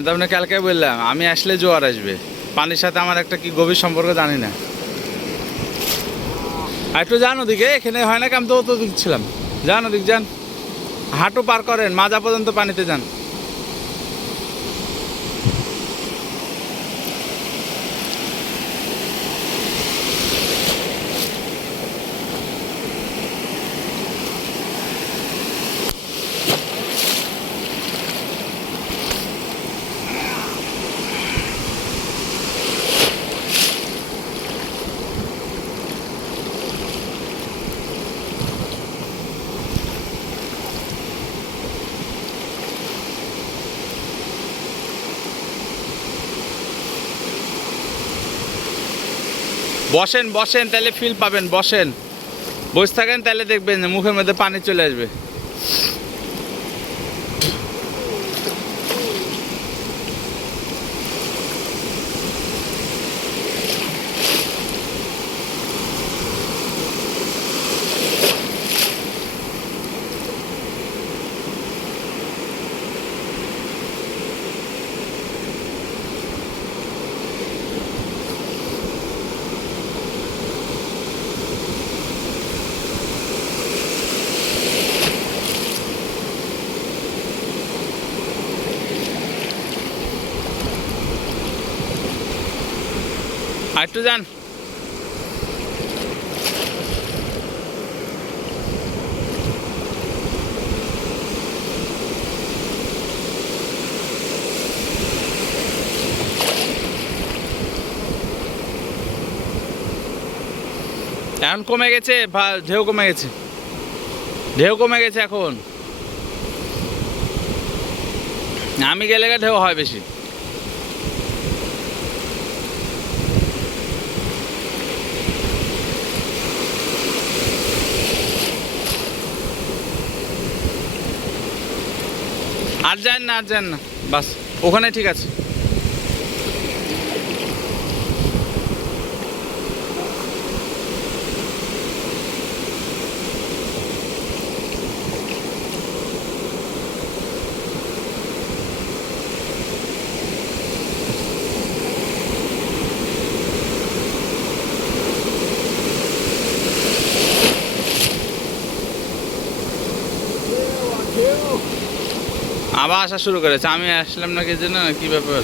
আমি তো আপনাকে কালকে বললাম আমি আসলে জোয়ার আসবে, পানির সাথে আমার একটা কি গভীর সম্পর্ক জানি না। আর একটু যান ওদিকে, এখানে হয় না কি, আমি তো অত দিক ছিলাম। যান ওদিক যান, হাঁটু পার করেন, মাজা পর্যন্ত পানিতে যান। বসেন বসেন, তাহলে ফিল পাবেন, বসেন। বসে থাকেন তাহলে দেখবেন যে মুখের মধ্যে পানি চলে আসবে। আর একটু যান। এখন কমে গেছে, ঢেউ কমে গেছে, ঢেউ কমে গেছে এখন। আমি গেলে ঢেউ হয় বেশি। আর যান না, আর যান না, বাস ওখানে ঠিক আছে। আবার আসা শুরু করেছে, আমি আসলাম না কি জন্য, কি ব্যাপার।